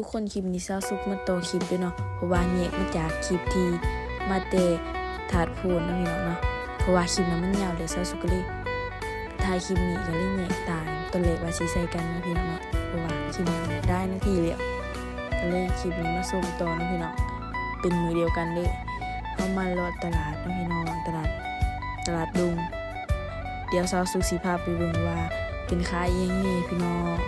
ทุกคนคลิปนี้ซาวซุกมาโตคลิปด้วยเนาะเพราะว่าแยกมาจากคลิปที่มาเตะถาดพูนนะพี่น้องเนาะเพราะว่าคลิปนั้นมันยาวเลยซาวซุกก็เลยถ่ายคลิปนี้ก็เลยแยกต่างตัวเลขว่าสิใส่กันนะพี่น้องเนาะเพราะว่าคลิปนั้นได้นาทีแล้วก็เลยคลิปนี้มาส่งต่อนะพี่น้องเป็นมือเดียวกันเลยเฮามาเลาะตลาดนะพี่น้องตลาดดุงเดี๋ยวซาวซุกสิพาไปเบิ่งว่าเป็นขายยังนี่พี่น้อง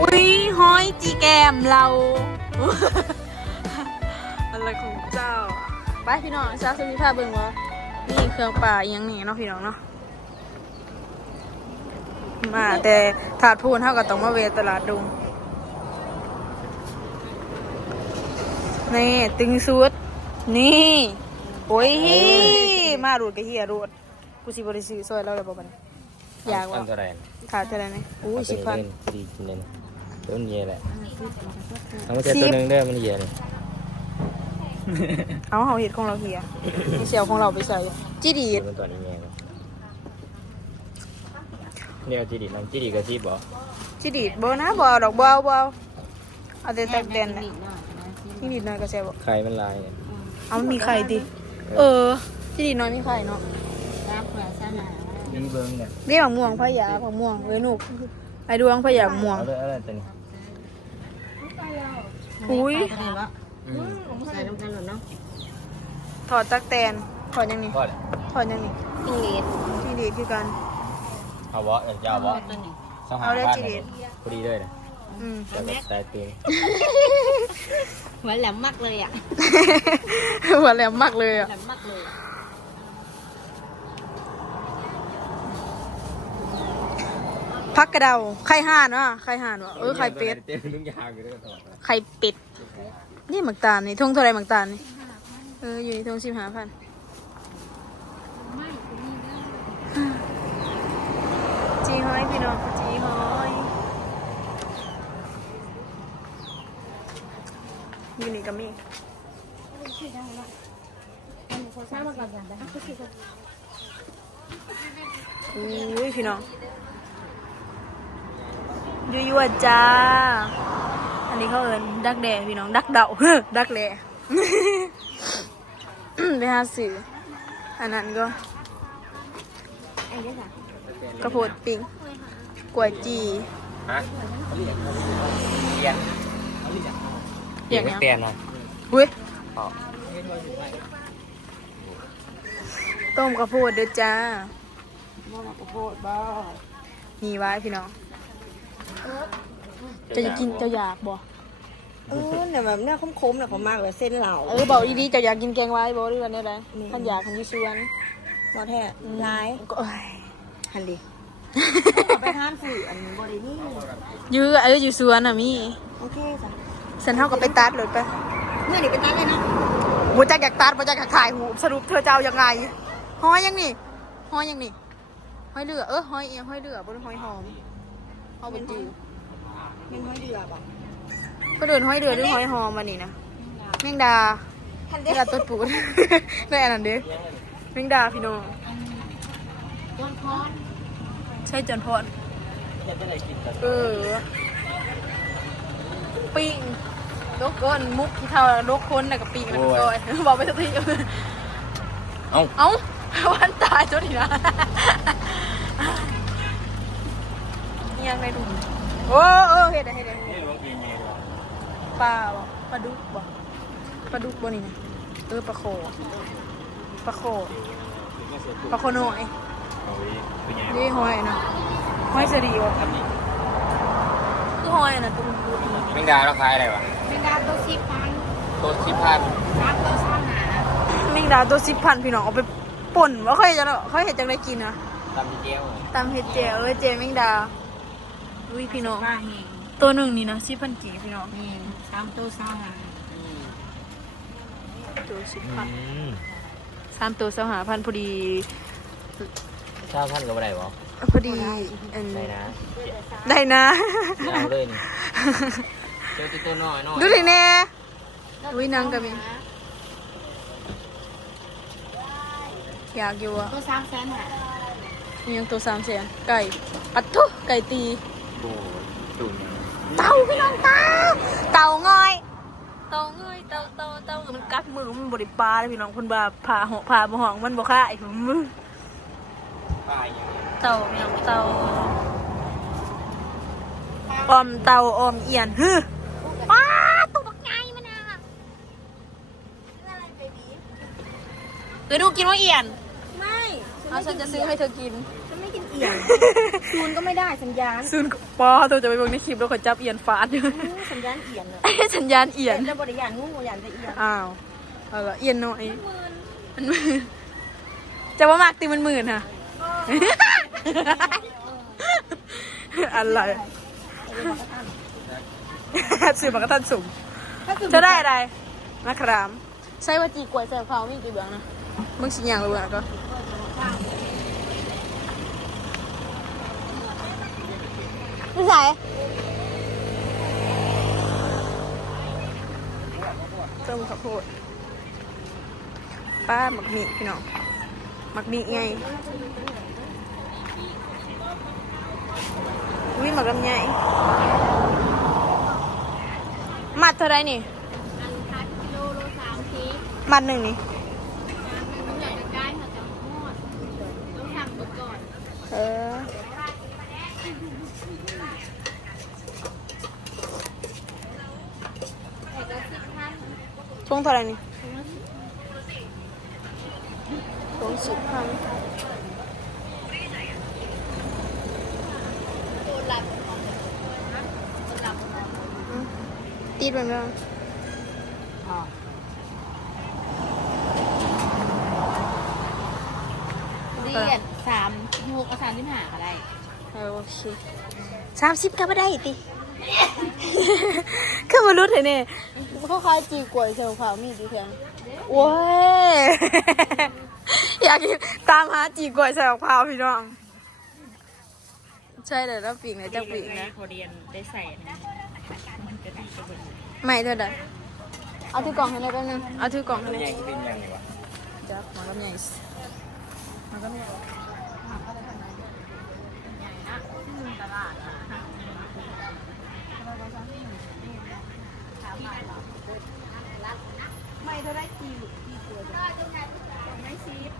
อุ้ยห้อยจีแกมเรา อะไรของเจ้าไปพี่น้องซาซูมิพาเบิ่งว่านี่เครื่องป่ายังนี่เนาะพี่น้องเนาะมาแต่ถาดพูนเท่ากับต้องมาเวตลาดดุงนี่ตึงสุดนี่โอ้ยมารูดกะเฮียรูดกูสิบริสุทธิ์ซอยเราเลยบอกมันอยากว่าขาดเท่าไหร่เนี่ยอู้10,000ดีจริงเลยต้นเย่แหละเอามาเจอตัวนึงได้มันเย่เลยเอาเห็ดของเราเฮียมีเซลของเราไปใส่จีดีดตัวนี้เย่เนี่ยจีดีน้ำจีดีกับจีบจีดีดบ่นะบ่ดอกบ่เอาแต่ตักเด่นนะจีดีดน้อยก็แซ่บไข่มันลายเอามันมีไข่ดิจีดีดน้อยมีไข่เนาะนี่เบิ้งเนี่ยนี่ผักม่วงพะยาผักม่วงเอ้ยหนุกไอ้ดวงพะยาม่วงอะไรตัวนี้อุ้ยใส่น้ำกันหรอเนาะถอดตักแตนถอดยังนี่ถอดยังนี่จีดีดคือกันเอาวะจะเอาวะเอาได้จีดีดพอดีเลยนะจะแบบตายตีนหัวแหลมมากเลยอ่ะหัวแหลมมากเลยอ่ะพักกระเดาไข่ห่านวะไข่เป็ดไข่เป็ดนี่หมักตาลนี่ทงเท่าไรหมักตาลนี่อยู่ในทง15,000จีฮ้อยพี่น้องจีฮ้อยอยู่นี่ก็มีอุ้ยพี่น้องยั่วจ้าอันนี้เขาเอิญดักแด่พี่น้องดักเดาดักแหล่ไปหาสื่ออันนั้นกระโพดปิ้งกล้วยจีอย่างเตียนนะอุ้ยต้มกระโพดเด้อจ้ามีไว้พี่น้องจะกินจะอยากบ่เนี่ยแบบเนี่ยคมๆเนี่ยเขามากเลยเส้นเหล่าบอกดีๆจะอยากกินแกงไว้บ่หรือว่าเนี่ยอะไรขันอยากขันยี่ชวนมาแท้ร้ายก็หันดิไปทานฝืนอันบรินี่ยื้ออยู่สวนอ่ะมีโอเคค่ะฉันเท่ากับไปตัดเลยไปเมื่อนี่ไปตัดเลยนะบัวจักอยากตัดบัวจักอยากถ่ายหูสรุปเธอจะเอายังไงห้อยยังนี่ห้อยเหลือห้อยเอียงห้อยเหลือบนห้อยหอมเอาเป็นจืดเป็นห้อยเดือป่ะก็เดินห้อยเดือหรือห้อยหอมมานี่นะแมงดาต้นปูดได้อันนั้นเด้แมงดาพี่น้องจอนพรใช่จอนพรปิ้งลกก้นมุกที่เท่าลกคนน่ะกับปิ้งมันก้อยบอกไปสักทีเอ้าวันตายจนทีนะยังไงดูเห็ดปลาดุกบ่นี่นะปลาโคหน่อยนี่หอยนะหอยเสรีวะคือหอยนะตุ้มแมงดาเราขายอะไรวะแมงดาตัว10,000ตัว10,000ตัวแมงดาตัว10,000พี่น้องเอาไปป่นว่าเขาเห็นจังได้กินนะตำเห็ดเจลเจแมงดาอุ้ยพี่น้องตัวหนึ่งนี่นะ10,000กี่พี่น้อง3ตัว20,000ตัว10,000 3ตัว25,000พอดี9,000ก็ไม่ได้หรอพอดีได้นะเอาเลยนี่เจอตัวน้อยดูดิแน่อุ้ยนางกับมีอยากอยู่อ่ะตัว300,000 มียังตัว300,000ไก่ปัดทุไก่ตี โอ้ตุ่น เต่าพี่น้องเต่าเต่าง่อยเต่าง่อยเต่ามันกัดมือมันบริปลาเลยพี่น้องคนบาผ่าบ่ห้องมันบ่ค่าไอ้มือ ตายยัง เต่าพี่น้องเต่าออมเต่าออมเอียนฮึป้าตัวบักไงมันน่ะเคยดูกินว่าเอียน ไม่ เอาฉันจะซื้อให้เธอกิน ฉันไม่กินเอี่ยนซูนก็ไม่ได้สัญญาณ ซื้อปอตัวจะไปเบิ่งในคลิปแล้วขอจับเอียนฟาดอยู่ สัญญาณเอี่ยนเลย สัญญาณเอียน แต่บริยานงูยานจะเอี่ยน อ้าวเอาละเอียนน้อยมันหมื่นจะว่ามากตีมันหมื่นค่ะ อะไรสื่อมากระทันสูงจะได้อะไรนะครับใส่ว่าจีกล้วยใส่ข้าวมีกี่เบื้องนะมึงสิอย่างละเบื้องก็ไม่ใส่ต้มข้าวโพดป้าหมักหมี่พี่น้องหมักหมี่ไงวิ่งหมักลำไยมัดเท่าไรนี่มัดหนึ่งนี่เออช่วงเท่าไรนี่ช่วง10,000ตีดมันบ้าง เดียน3 6 กับ 35ก็ได้ โอเค30ก็ไม่ได้ติ คือมารู้เถอะเนี่ยเขาคล้ายจีกล้วยเชียวขาวมีกี่แพงโว้ย อยากกินตามหาจีกล้วยใส่ของเผาพี่น้องใช่เลยแล้วปีกไหนจะปีกนะ เขาเรียนได้ใส่นะมันจะได้กระเบิด ไม่เท่าไหร่เอาถือกล่องให้ได้แป๊บนึงเอาถือกล่องให้ได้ ยังเป็นยังไงวะ จับมากับใหญ่มากับใหญ่ไม่เท่าไรกี่ตัวไม่ซีฟ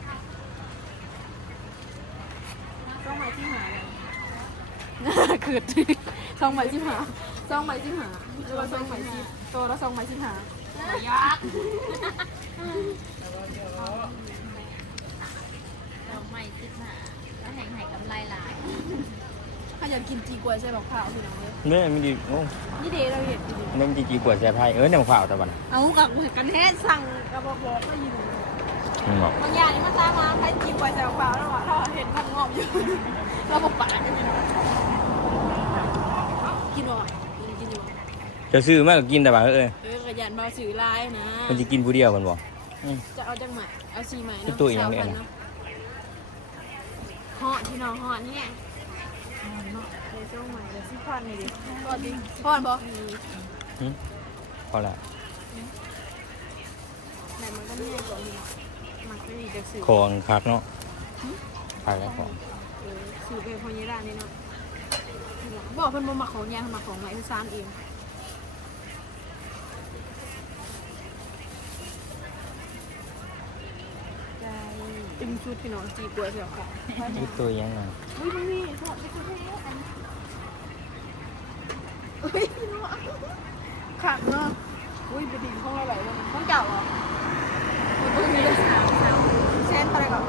ต้องไม้ที่หาเลยขืดซองไม้ที่หาซองไม้ที่หาหรือว่าซองไม้ซีฟตัวละซองไม้ที่หา ยักษ์เราไม่คิดหาแล้วแห่งไหกำไรหลาย ถ้าอยากกินจีกล้วยใส่บักพร้าวพี่น้องเลย เนี่ยไม่ดีโอ้ นี่เดเราเห็น เล่นจีกวดแซ่บไทยเนี่ยข่าวแต่วัน เอากับกันแท้สั่งกับบอกก็ยิน มึงบอก บางอย่างนี่มาตามมาใครจีกล้วยใส่บักพร้าวแล้วว่าเขาเห็นมันงอบอยู่เราบอกปากกันพี่น้องกินบ่กินอยู่ จะซื้อมากกินแต่ว่าขยันมาสื่อลายนะ มันจะกินผู้เดียวมันบอก จะเอาจังใหม่เอาสีใหม่ เป็นตัวอย่างเดียวนะ เหาะที่น้องเหาะนี่เลยช่วงใหม่เลยสิพอนนี่ดิพอนดิพอนบ่ พอละ แต่มันก็ไม่ใช่ตัวนี้มันไม่มีจะสื่อ ของคักเนาะคักแล้วของ สื่อเป็นพญารานี่เนาะบอกเพิ่นบ่มาของยางมาของใหม่คือซ้ำเองตึงชุดพี่น้องจีบตัวเสียค่ะ อีกตัวยังไง เฮ้ยมันมีทอดไปชุดให้อันเฮ้ยพี่น้องขัดเนาะอุ้ยไปดิ่งห้องอะไรวะห้องเก่าเหรอมันมีเลย3เส้นอะไรก่อน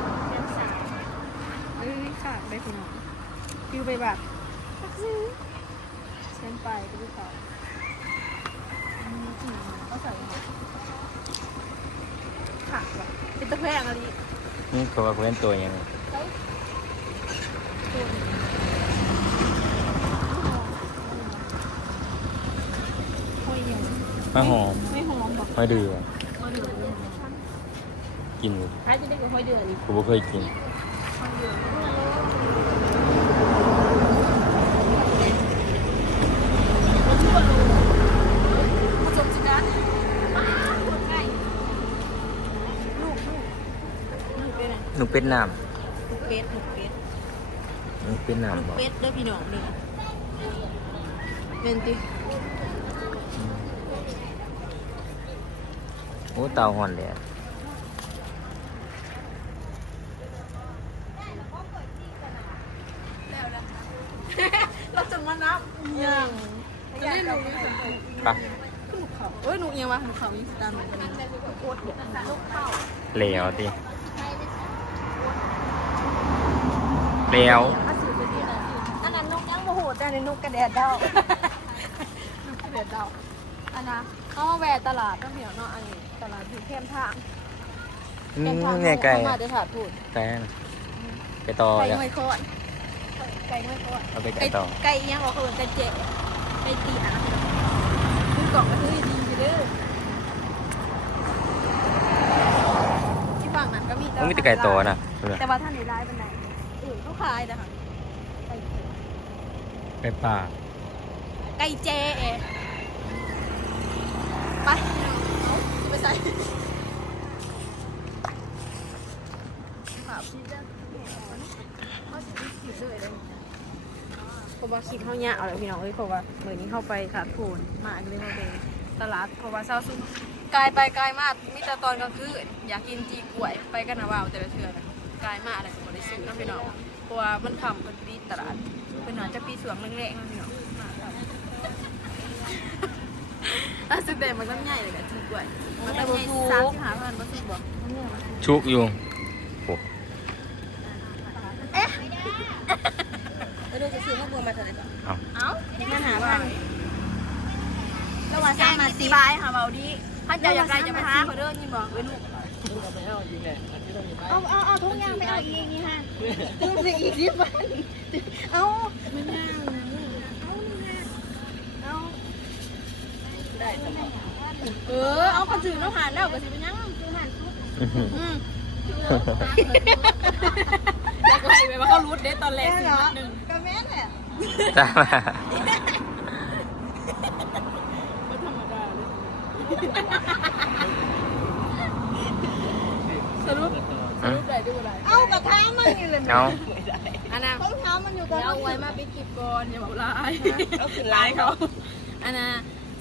เอ้ยขาดได้พี่น้องคิวไปแบบเส้นไปก็ไม่ต่อก็ใส่ขาดว่ะเป็นตะแพงอะไร นี่เขาว่าเป็นตัวยังไง ไม่หอม ไม่หอมบอก ไม่ดื้อ มาดู กินอยู่ ใครจะได้กับห้อยเดือดอีก กูไม่เคยกิน ผสมจิกันลูกเป็นไง หนูเป็ดน้ ลูกเป็ด มันเป็นหนามบ่ เป็ดเด้อพี่น้องเด้อเป็นติ โอ้เตาห่อนเลย เราจะมานับยังจะได้รู้ ปะ เอ้ยหนูเอียงวะหนูเขามีสตางค์ เหลวดิเหลว อันนั้นนกยังโมโหแต่ในนกกระแดดดาวนกกระแดดดาวอันนะเขามาแวะตลาดต้องเหี่ยวเนาะอันนี้ตลาดอยู่เข้มทาง เนี่ยไก่ มาเดี๋ยวถาดพูด ไก่น่ะไก่ต่อ ไก่ เนี่ย ไม่โคตรไก่ไม่โคตร เอาไปไก่ต่อ ไก่ยังบอกคือไก่เจ๊ไก่ตีอ่ะคือกล่องก็คือดีอยู่เด้อที่ฝั่งนั้นก็มี มันมีแต่ไก่ต่อนะ แต่ว่าท่านในร้ายเป็นไหนเขาขายนะคะไก่เจ๊ ไก่ป่า ไก่เจ๊ไปไปใส่เพราะว่าคลิปเขาเนี่ยเอาเลยพี่น้องเอ้ยเพราะว่าเหมือนนี้เข้าไปขาดโผนมาอันนี้เขาไปตลาดเพราะว่าเช้าซุ่มไกลไปไกลมากมีแต่ตอนกลางคืนอยากกินจีกล้วยไปกันนะว่าวแต่ละเทือนะไกลมากอะไรก็ได้ซื้อนะพี่น้องเพราะว่ามันทำเป็นปีตลาดเป็นหน่อยจะปีสวงแรงๆนะพี่น้องมาครับล่าสุดเด็มันก็ใหญ่เลยกับจีกล้วยมันก็ใหญ่35,000มาสุดบ่ ชุกอยู่โอ้ แล้วดูจะซื้อข้าวบัวมาเท่าไหร่ก่อน เอา เอ้าปัญหาพันแล้วว่า3มา4บายค่ะเบาดีถ้าจะอยากได้จะไปหาเขาเด้อนี่บอกเว้ยลูกเอาทุกอย่างไปเอาอีกนี่ฮะตื่นสิอีก10 วันเอาไม่น่าเอาได้เอากระจืดแล้วหานแล้วก็สิเป็นยังคือหานซุปอยากไล่ไปว่าเขารู้เด้ตอนแรกสิหนึ่งก็แม่แหละ จ้ามา ไม่ธรรมดาเลยสรุปได้ดูอะไรเอากระทะมันอยู่เลย เอา อันนั้นต้องเท้ามันอยู่ตรงเอาไว้มาปิดคลิปก่อนอย่าบอกลายเอาคือลายเขาอันน่ะ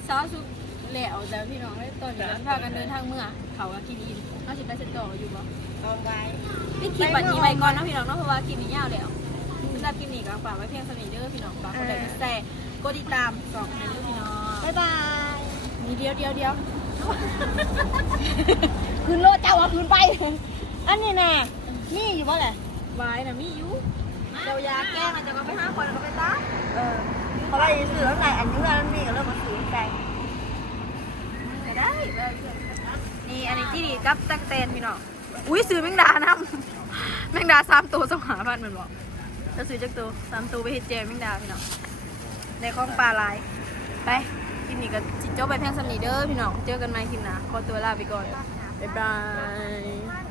ซอสซุปแหลวแต่พี่น้องได้ตอนนี้พากันเดินทางเมื่อเขากับกินอินเขาสิไปเซ็ตต่ออยู่บ่เอาไว้ปิดคลิปบัดนี้ไปก่อนนะพี่น้องเนาะเพราะว่าคลิปนี้ยาวแล้วสำหรับคลิปนี้ก็ฝากไว้เพียงเท่านี้เด้อพี่น้องฝากกดไลค์กดแชร์กดติดตาม2ให้เด้อพี่น้องบ๊ายบายมีเดียวคืนโลดเจ้าว่าคืนไปอันนี้น่ะมีอยู่บ่แหละไว้น่ะมีอยู่เจ้ายาแก้น่ะจะก็ไป5 คนก็ไปตามเขาไปซื้อแล้วไหนอันนี้มันมีก็เริ่มมาซื้อใจได้นี่อันนี้ที่ดีกับตั๊กแตนพี่น้องอุ้ยซื้อแมงดานะแมงดา3 ตัว25,000มันบอกจะซื้อจักตัว3 ตัวไปเฮ็ดแจมแมงดาพี่น้องในคลองปลาลายไปคลิปนี้ก็จิจบไปเพียงสำนีเด้อพี่น้องเจอกันใหม่คลิปหน้าขอตัวลาไปก่อนบ๊ายบาย